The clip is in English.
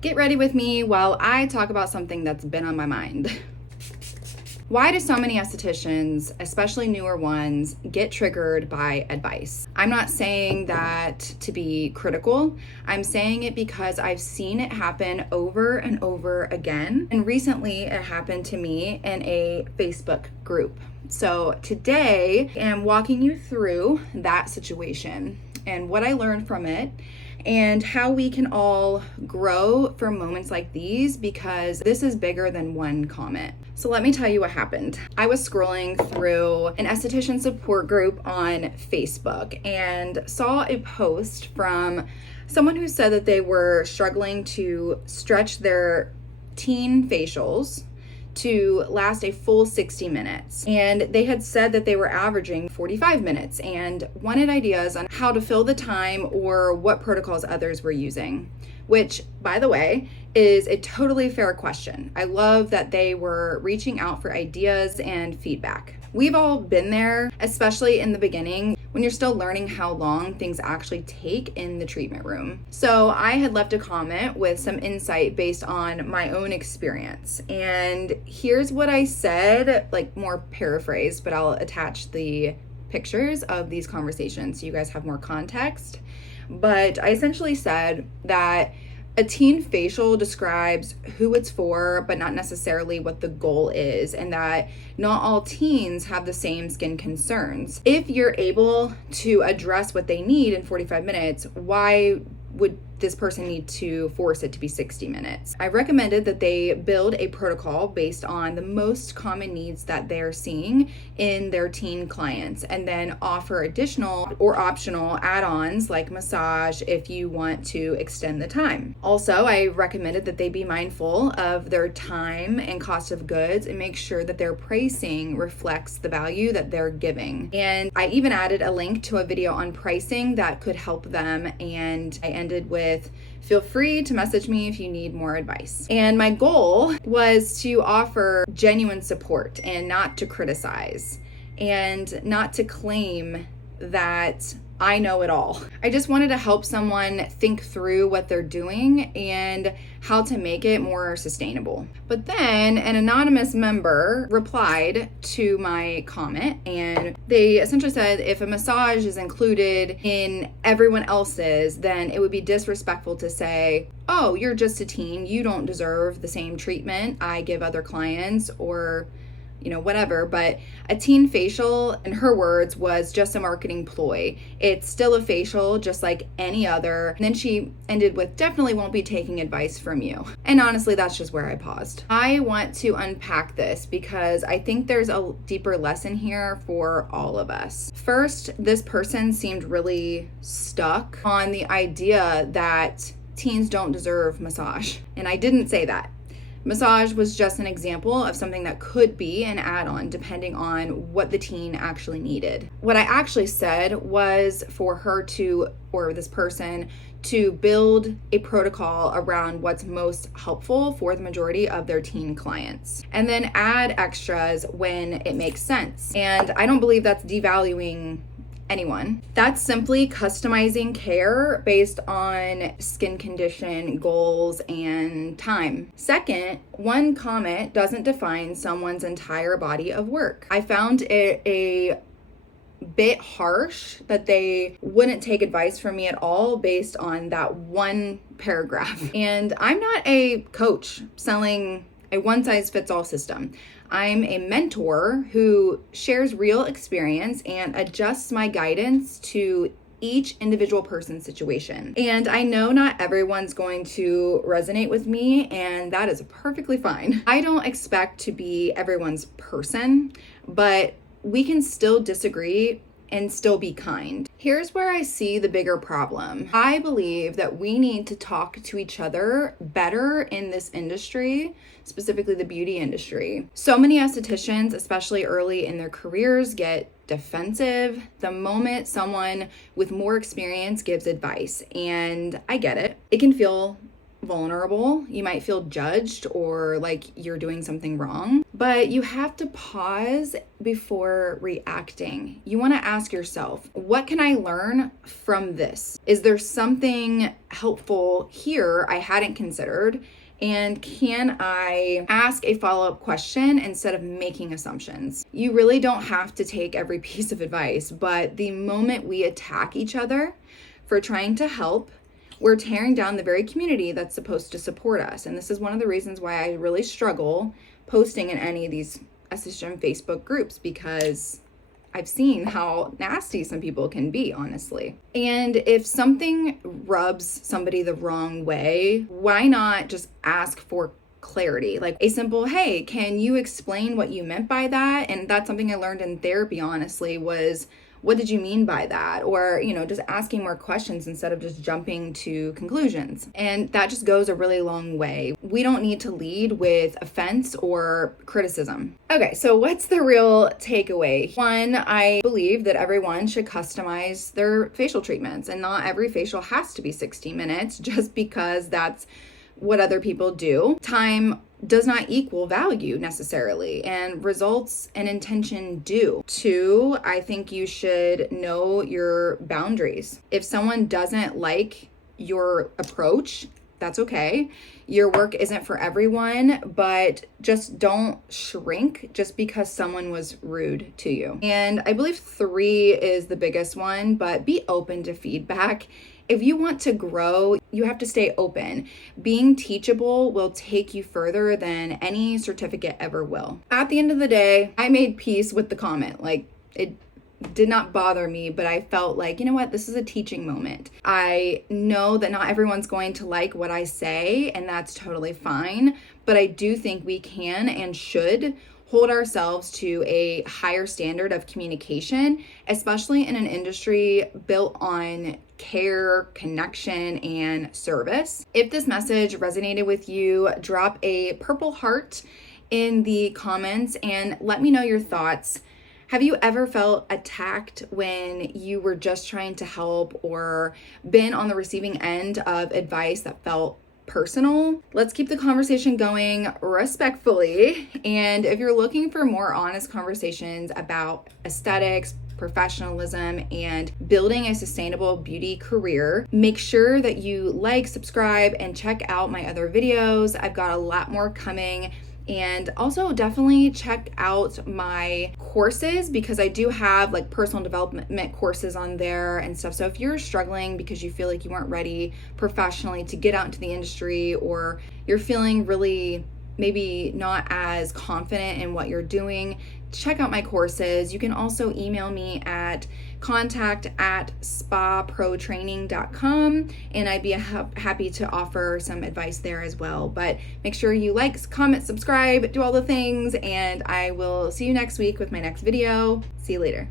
Get ready with me while I talk about something that's been on my mind. Why do so many estheticians, especially newer ones, get triggered by advice? I'm not saying that to be critical. I'm saying it because I've seen it happen over and over again. And recently it happened to me in a Facebook group. So today I'm walking you through that situation and what I learned from it, and how we can all grow from moments like these, because this is bigger than one comment. So let me tell you what happened. I was scrolling through an esthetician support group on Facebook and saw a post from someone who said that they were struggling to stretch their teen facials to last a full 60 minutes. And they had said that they were averaging 45 minutes and wanted ideas on how to fill the time or what protocols others were using, which, by the way, is a totally fair question. I love that they were reaching out for ideas and feedback. We've all been there, especially in the beginning when you're still learning how long things actually take in the treatment room. So I had left a comment with some insight based on my own experience. And here's what I said, like more paraphrased, but I'll attach the pictures of these conversations so you guys have more context. But I essentially said that a teen facial describes who it's for, but not necessarily what the goal is, and that not all teens have the same skin concerns. If you're able to address what they need in 45 minutes, why would this person need to force it to be 60 minutes? I recommended that they build a protocol based on the most common needs that they're seeing in their teen clients, and then offer additional or optional add-ons like massage if you want to extend the time. Also, I recommended that they be mindful of their time and cost of goods and make sure that their pricing reflects the value that they're giving. And I even added a link to a video on pricing that could help them, and I ended with, feel free to message me if you need more advice. And my goal was to offer genuine support and not to criticize and not to claim that I know it all. I just wanted to help someone think through what they're doing and how to make it more sustainable. But then an anonymous member replied to my comment, and they essentially said if a massage is included in everyone else's, then it would be disrespectful to say, oh, you're just a teen, you don't deserve the same treatment I give other clients, or whatever. But a teen facial, in her words, was just a marketing ploy. It's still a facial just like any other. And then she ended with, definitely won't be taking advice from you. And honestly, that's just where I paused. I want to unpack this because I think there's a deeper lesson here for all of us. First, this person seemed really stuck on the idea that teens don't deserve massage. And I didn't say that. Massage was just an example of something that could be an add-on depending on what the teen actually needed. What I actually said was for her to, or this person, to build a protocol around what's most helpful for the majority of their teen clients, and then add extras when it makes sense. And I don't believe that's devaluing anyone. That's simply customizing care based on skin condition, goals, and time. Second, one comment doesn't define someone's entire body of work. I found it a bit harsh that they wouldn't take advice from me at all based on that one paragraph. And I'm not a coach selling a one-size-fits-all system. I'm a mentor who shares real experience and adjusts my guidance to each individual person's situation. And I know not everyone's going to resonate with me, and that is perfectly fine. I don't expect to be everyone's person, but we can still disagree and still be kind. Here's where I see the bigger problem. I believe that we need to talk to each other better in this industry, specifically the beauty industry. So many estheticians, especially early in their careers, get defensive the moment someone with more experience gives advice. And I get it. It can feel vulnerable. You might feel judged or like you're doing something wrong, but you have to pause before reacting. You want to ask yourself, what can I learn from this? Is there something helpful here I hadn't considered? And can I ask a follow-up question instead of making assumptions? You really don't have to take every piece of advice, but the moment we attack each other for trying to help, we're tearing down the very community that's supposed to support us. And this is one of the reasons why I really struggle posting in any of these esthetician Facebook groups, because I've seen how nasty some people can be, honestly. And if something rubs somebody the wrong way, why not just ask for clarity? Like a simple, hey, can you explain what you meant by that? And that's something I learned in therapy, honestly, was what did you mean by that? Or, just asking more questions instead of just jumping to conclusions. And that just goes a really long way. We don't need to lead with offense or criticism. Okay, so what's the real takeaway? One, I believe that everyone should customize their facial treatments, and not every facial has to be 60 minutes just because that's what other people do. Time does not equal value necessarily, and results and intention do. Two, I think you should know your boundaries. If someone doesn't like your approach, that's okay. Your work isn't for everyone, but just don't shrink just because someone was rude to you. And I believe 3 is the biggest one, but be open to feedback. If you want to grow, you have to stay open. Being teachable will take you further than any certificate ever will. At the end of the day, I made peace with the comment. Like, it did not bother me, but I felt like, you know what, this is a teaching moment. I know that not everyone's going to like what I say, and that's totally fine, but I do think we can and should hold ourselves to a higher standard of communication, especially in an industry built on care, connection, and service. If this message resonated with you, drop a purple heart in the comments and let me know your thoughts. Have you ever felt attacked when you were just trying to help, or been on the receiving end of advice that felt personal? Let's keep the conversation going respectfully. And if you're looking for more honest conversations about aesthetics, professionalism, and building a sustainable beauty career, make sure that you like, subscribe, and check out my other videos. I've got a lot more coming. And also definitely check out my courses, because I do have like personal development courses on there and stuff. So if you're struggling because you feel like you weren't ready professionally to get out into the industry, or you're feeling really maybe not as confident in what you're doing, check out my courses. You can also email me at contact@spaprotraining.com, and I'd be happy to offer some advice there as well. But make sure you like, comment, subscribe, do all the things, and I will see you next week with my next video. See you later.